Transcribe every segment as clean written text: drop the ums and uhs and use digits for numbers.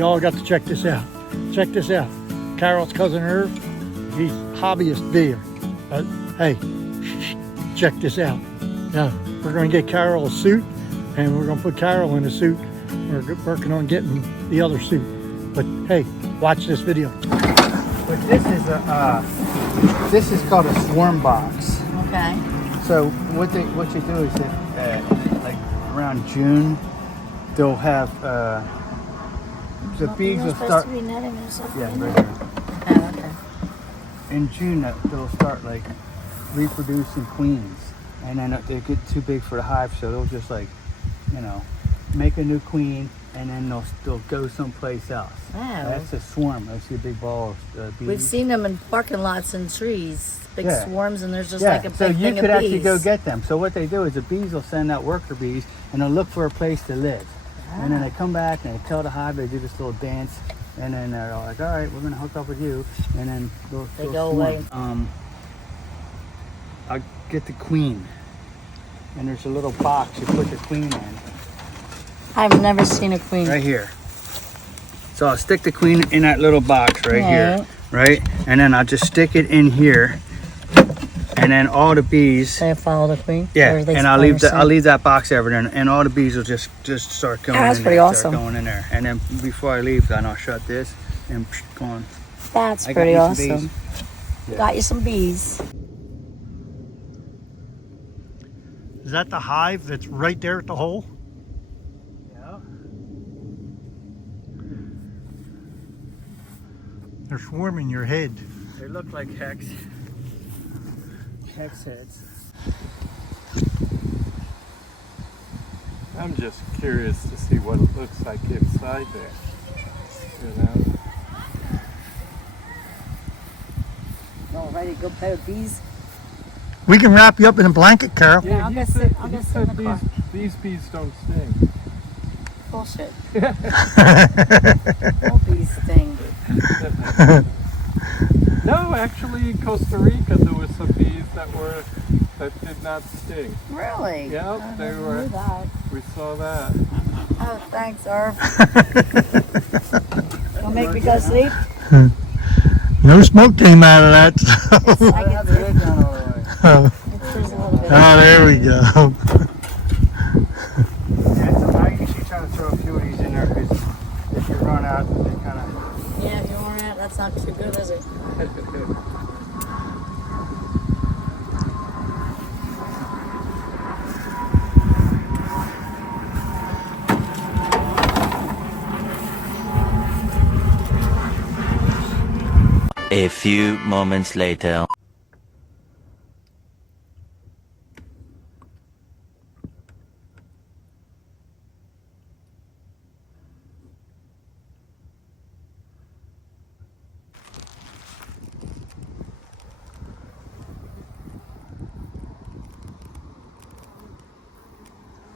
Y'all got to check this out. Check this out. Carol's cousin Irv, he's hobbyist beer. Hey, check this out. Now, we're going to get Carol a suit, and we're going to put Carol in a suit. We're working on getting the other suit. But hey, watch this video. But this is called a swarm box. Okay. So what you do is that like around June, they'll have the bees will start. Yeah, right here. Oh, okay. In June, they'll start like reproducing queens, and then they get too big for the hive, so they'll just like, you know, make a new queen, and then they'll go someplace else. Wow. That's a swarm. I see a big ball of bees. We've seen them in parking lots and trees, big swarms, and there's just like a big so you thing could of actually bees. go get them. So what they do is the bees will send out worker bees, and they'll look for a place to live. And then they come back and they tell the hive, they do this little dance, and then they're all like, all right, we're gonna hook up with you, and then They they'll go swarm. away. I'll get the queen, and there's a little box you put the queen in. I've never seen a queen. Right here. So I'll stick the queen in that little box right here, right? And then I'll just stick it in here, and then all the bees. They follow the queen. Yeah, Or they and I'll spawn leave that box there, and all the bees will just start going. That's in pretty there, awesome. Start going in there, and then before I leave, then I'll shut this and go on. That's I got pretty me some awesome. bees. Yeah. Got you some bees. Is that the hive that's right there at the hole? Yeah. They're swarming your head. They look like hex heads. I'm just curious to see what it looks like inside there. You know? All ready to go play with bees? We can wrap you up in a blanket, Carol. Yeah, I'll he go said, sit- I'll he go sit in said the car. these bees don't sting. Bullshit. All bees sting. No, actually in Costa Rica there were some bees that did not sting. Really? Yeah, I they never were. knew that. We saw that. Oh, thanks, Irv. Don't make me go sleep. No smoke came out of that. So. I get The lid down all the way. there's a little bit. Oh, there we go. Yeah, so I usually try to throw a few of these in there because if you run out, they kind of. Yeah, if you want it, that's not too good, is it? A few moments later.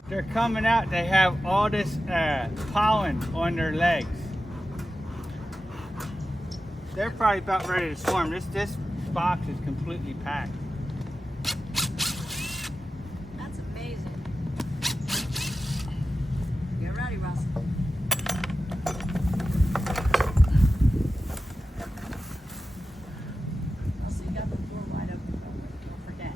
They're coming out, they have all this pollen on their legs. They're probably about ready to swarm. This box is completely packed. That's amazing. Get ready, Russ. So you got the door wide open. Don't forget.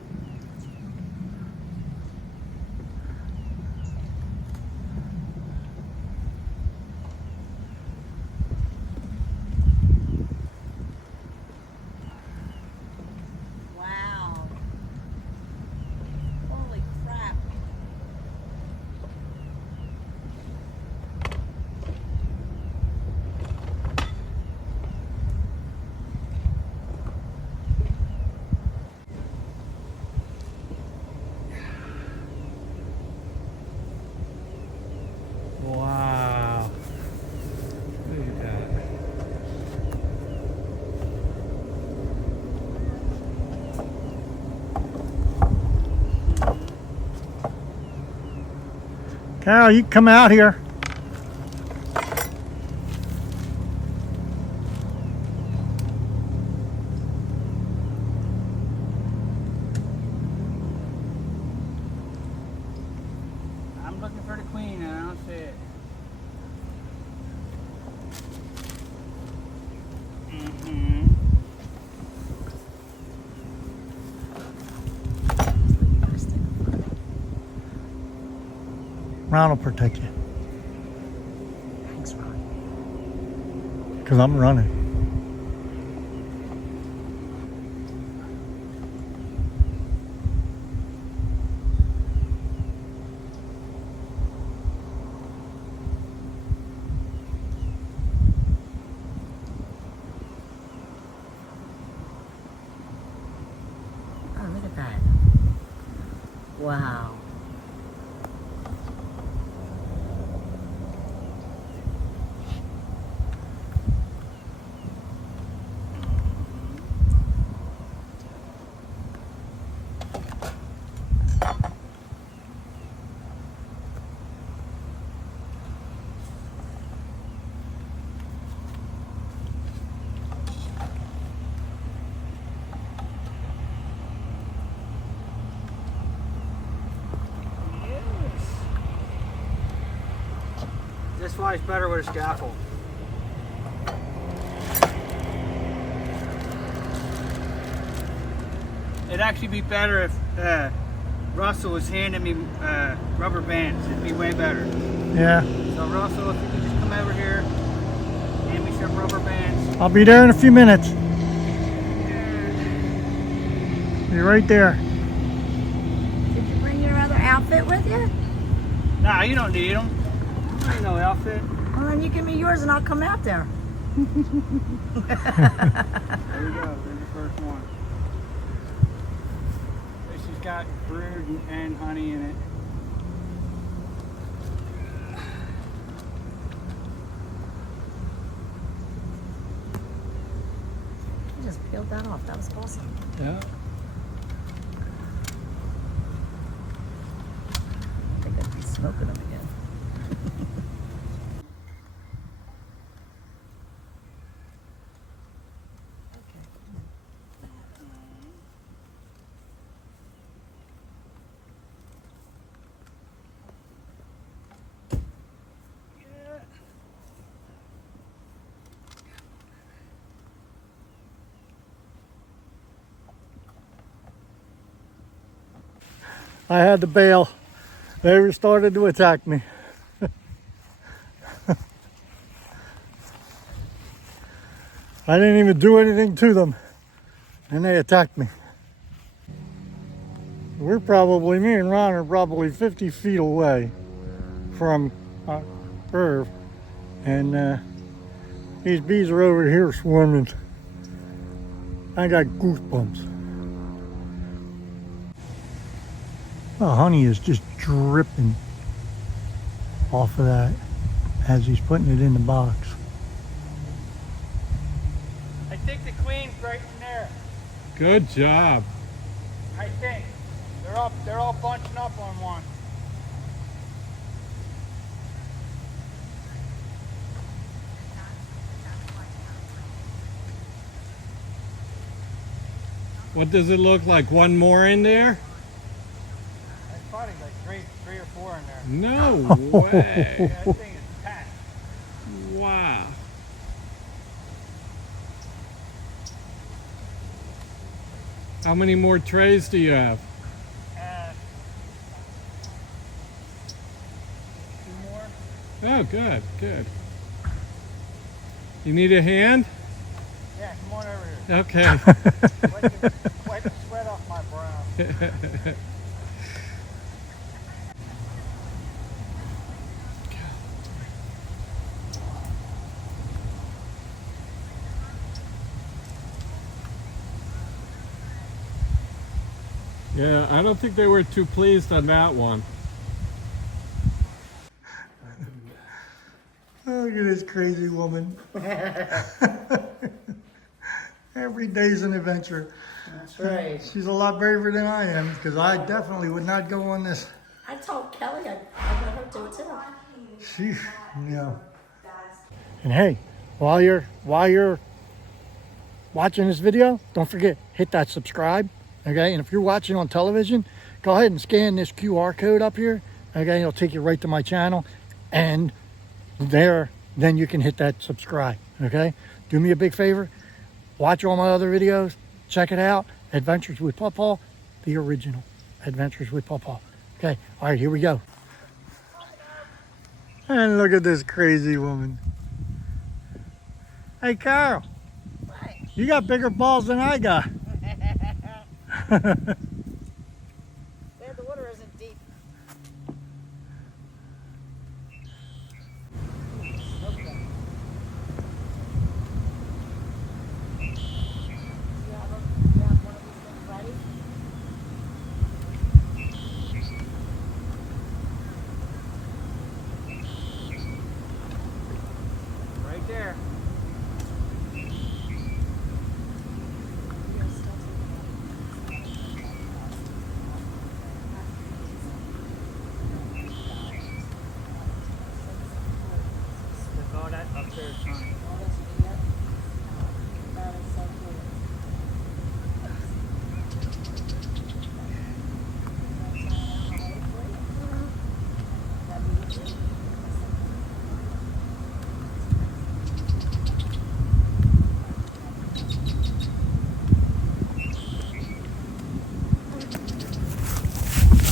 Wow. Holy crap. Wow. Look at that. Carol, you can come out here. I'm looking for the queen and I don't see it. Ron will protect you. Thanks, Ron. Because I'm running. Oh, look at that. Wow. This flies better with a scaffold. It'd actually be better if Russell was handing me rubber bands. It'd be way better. Yeah. So Russell, if you could just come over here, hand me some rubber bands. I'll be there in a few minutes. Be right there. Did you bring your other outfit with you? Nah, you don't need them. You need no outfit. Well, then you give me yours and I'll come out there. There you go. There's the first one. This has got brood and honey in it. You just peeled that off. That was awesome. Yeah. I think I'd be smoking them again. I had to bail. They started to attack me. I didn't even do anything to them, and they attacked me. Me and Ron are probably 50 feet away from Irv, and these bees are over here swarming. I got goosebumps. The honey is just dripping off of that as he's putting it in the box. I think the queen's right in there. Good job. I think. They're all bunching up on one. What does it look like? One more in there? There's probably like three or four in there. No way. Yeah, that thing is packed. Wow. How many more trays do you have? Two more. Oh, good, good. You need a hand? Yeah, come on over here. Okay. Wipe the sweat off my brow. Yeah, I don't think they were too pleased on that one. Oh, look at this crazy woman. Every day's an adventure. That's right. She's a lot braver than I am, because I definitely would not go on this. I told Kelly I'd let her do it too. She, And hey, while you're watching this video, don't forget, hit that subscribe, okay? And if you're watching on television, go ahead and scan this QR code up here, okay? It'll take you right to my channel, and then you can hit that subscribe, okay? Do me a big favor, watch all my other videos, check it out, Adventures with Pawpaw, the original Adventures with Pawpaw. Okay, all right, here we go. And look at this crazy woman. Hey, Carol. What? You got bigger balls than I got. Yeah, the water isn't deep. Okay. You have one of these things ready? Right there. With all that up there, son. That is so cool.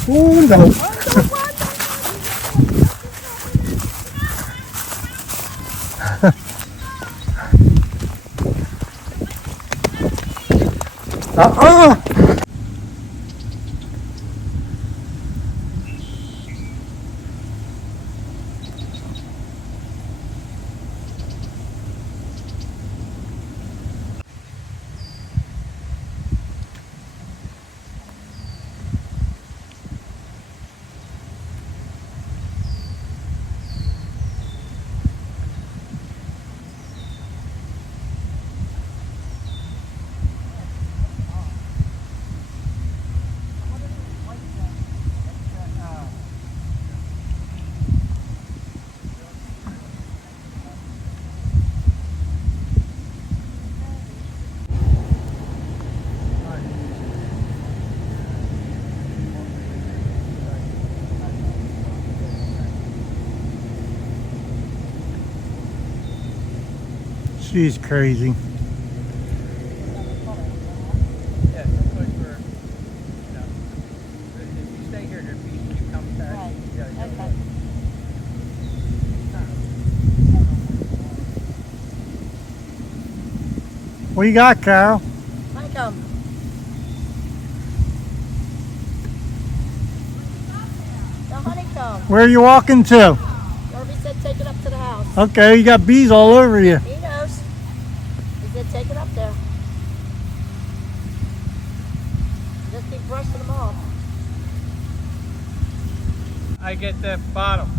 Oh no. She's crazy. Yeah, someplace where, if you stay here, there'd be, you come back. Right. Yeah, yeah. Okay. What you got, Carol? Honeycomb. The honeycomb. Where are you walking to? Darby said take it up to the house. Okay, you got bees all over you. He knows. He said take it up there. Just keep brushing them off. I get the bottom.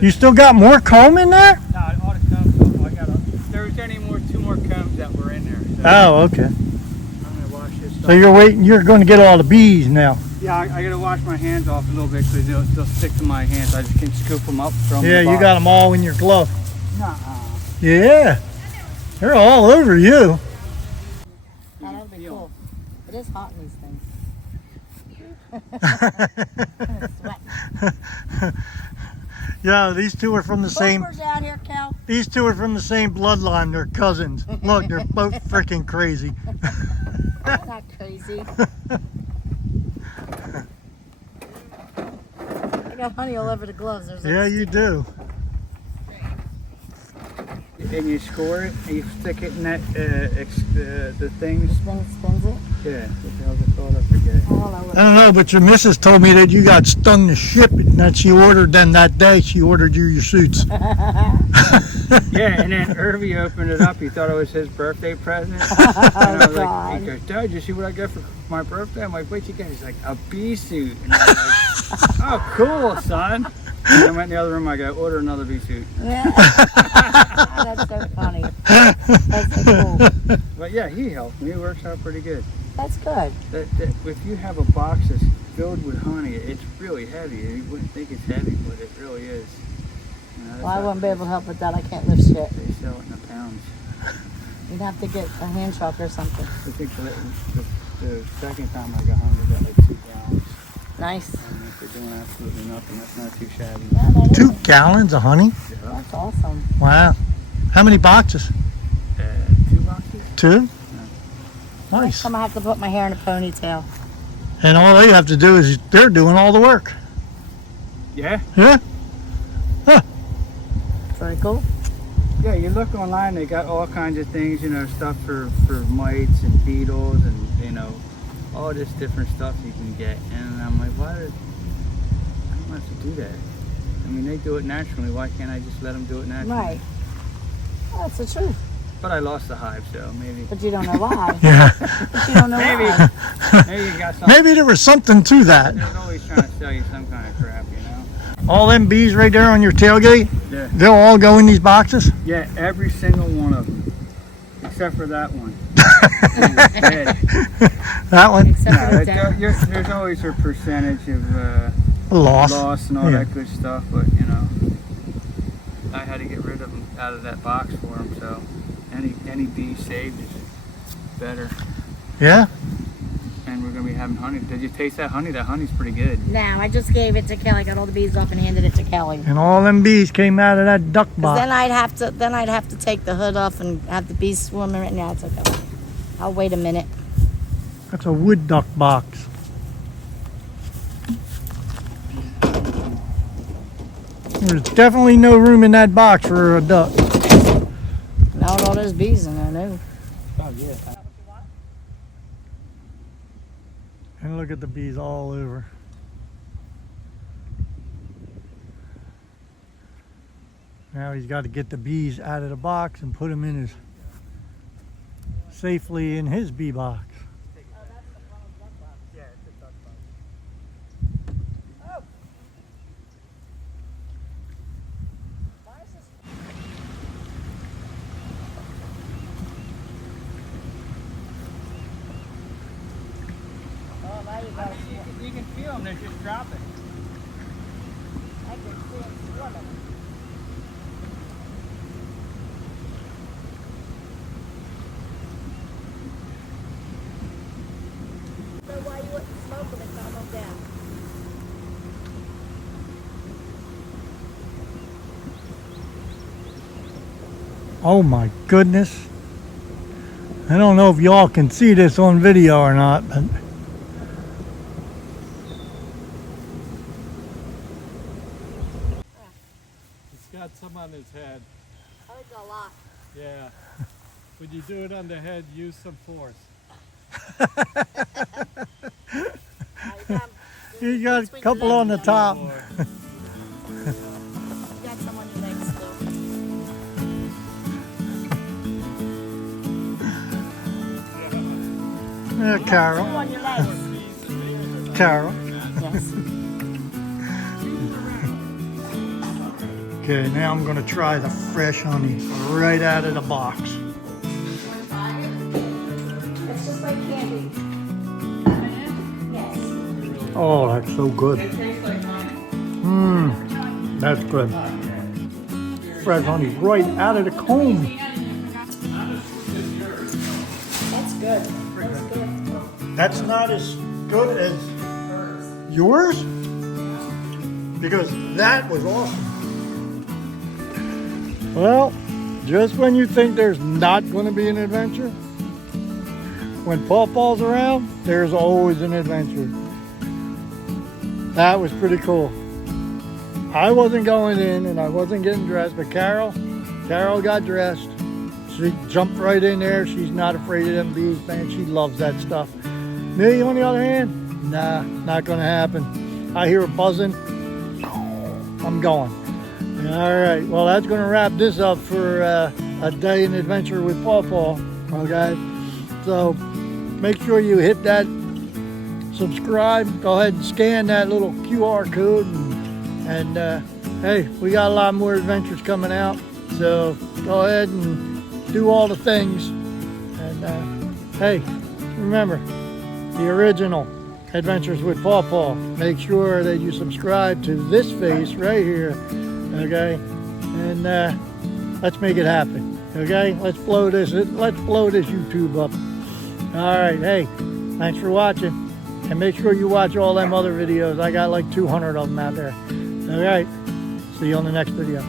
You still got more comb in there? No, all the combs. I got. There's only two more combs that were in there. So Oh, okay. I'm gonna wash this stuff. So you're waiting, you're going to get all the bees now. Yeah, I gotta wash my hands off a little bit because they'll stick to my hands. I just can scoop them up, throw them Yeah, in the you got them all in your glove. Nuh-uh. Yeah. They're all over you. Oh, that would be cool. It is hot in these things. Sweat. Yeah, these two are from the same. Cooper's out here, Cal. These two are from the same bloodline. They're cousins. Look, they're both freaking crazy. I'm not crazy. I got honey all over the gloves. There's Yeah, you do. And you score it, and you stick it in that the things. spins it Yeah, what the hell is it called? I forget. all over. I don't know, but your missus told me that you got stung to ship it, and that she ordered them that day. She ordered you your suits. Yeah, and then Irby opened it up. He thought it was his birthday present. And I was like, he goes, Dad, you see what I got for my birthday? I'm like, what'd you get? He's like, a bee suit. And I'm like, oh, cool, son. And I went in the other room. I go, order another bee suit. Yeah. That's so funny. That's so cool. But yeah, he helped me. It works out pretty good. That's good. If you have a box that's filled with honey, it's really heavy. You wouldn't think it's heavy, but it really is. You know, Well, I wouldn't be able to help with that. I can't lift shit. They sell it in pounds. You'd have to get a hand truck or something. I think the second time I got home, we got like 2 gallons. Nice. And if they're doing absolutely nothing, that's not too shabby. Yeah, that 2 is. gallons of honey? Yeah. That's awesome. Wow. How many boxes? 2 boxes? 2? Next Nice. time I have to put my hair in a ponytail. And all they have to do is they're doing all the work. Yeah. Yeah? Huh. cool. Yeah, you look online, they got all kinds of things, you know, stuff for mites and beetles and, you know, all this different stuff you can get. And I'm like, I don't have to do that. I mean, they do it naturally. Why can't I just let them do it naturally? Right. Well, that's the truth. But I lost the hive, so maybe. But you don't know why. Yeah. But you don't know Maybe. why. Maybe you got something. Maybe there was something to that. They're always trying to sell you some kind of crap, you know? All them bees right there on your tailgate, Yeah. they'll all go in these boxes? Yeah, every single one of them. Except for that one. Dead. That one? Except for the Yeah, down. there's always a percentage of Lost. loss and all Yeah. that good stuff, but you know, I had to get rid of them out of that box for them. So any bee saved is better, Yeah? and we're gonna be having honey. Did you taste that honey? That honey's pretty good. Now, I just gave it to Kelly. Got all the bees off and handed it to Kelly. And all them bees came out of that duck 'Cause box. then I'd have to take the hood off and have the bees swimming. Right now, it's okay. I'll wait a minute. That's a wood duck box. There's definitely no room in that box for a duck. Not all those bees in there, no. Oh yeah. And look at the bees all over. Now he's got to get the bees out of the box and put them in his safely in his bee box. Yeah, it's a duck box. Oh, there you go. You can feel them. They're just dropping. I can see them swimming. So why you wouldn't smoke them and calm them down? Oh my goodness. I don't know if y'all can see this on video or not, but He's got some on his head. Oh, it's a lot. Yeah. When you do it on the head, use some force. you got a couple on the top. Or- You got some on your legs still. Yeah, Carol. Two on your legs. Carol. Yes. Okay, now I'm gonna try the fresh honey right out of the box. It's just like candy. Yes. Oh, that's so good. Mmm, that's good. Fresh honey right out of the comb. That's good. That's good. That's not as good as yours? Because that was awesome. Well, just when you think there's not going to be an adventure, when Paw Paw's around, there's always an adventure. That was pretty cool. I wasn't going in and I wasn't getting dressed, but Carol got dressed. She jumped right in there. She's not afraid of them bees, man. She loves that stuff. Me, on the other hand, nah, not gonna happen. I hear a buzzing, I'm going. All right, well, that's gonna wrap this up for a day in adventure with Paw Paw, okay? So make sure you hit that subscribe. Go ahead and scan that little QR code, and hey, we got a lot more adventures coming out. So go ahead and do all the things. And hey, remember, the original Adventures with Paw Paw. Make sure that you subscribe to this face right here, okay? And let's make it happen, okay? Let's blow this YouTube up. All right, hey, thanks for watching. And make sure you watch all them other videos. I got like 200 of them out there. All right, see you on the next video.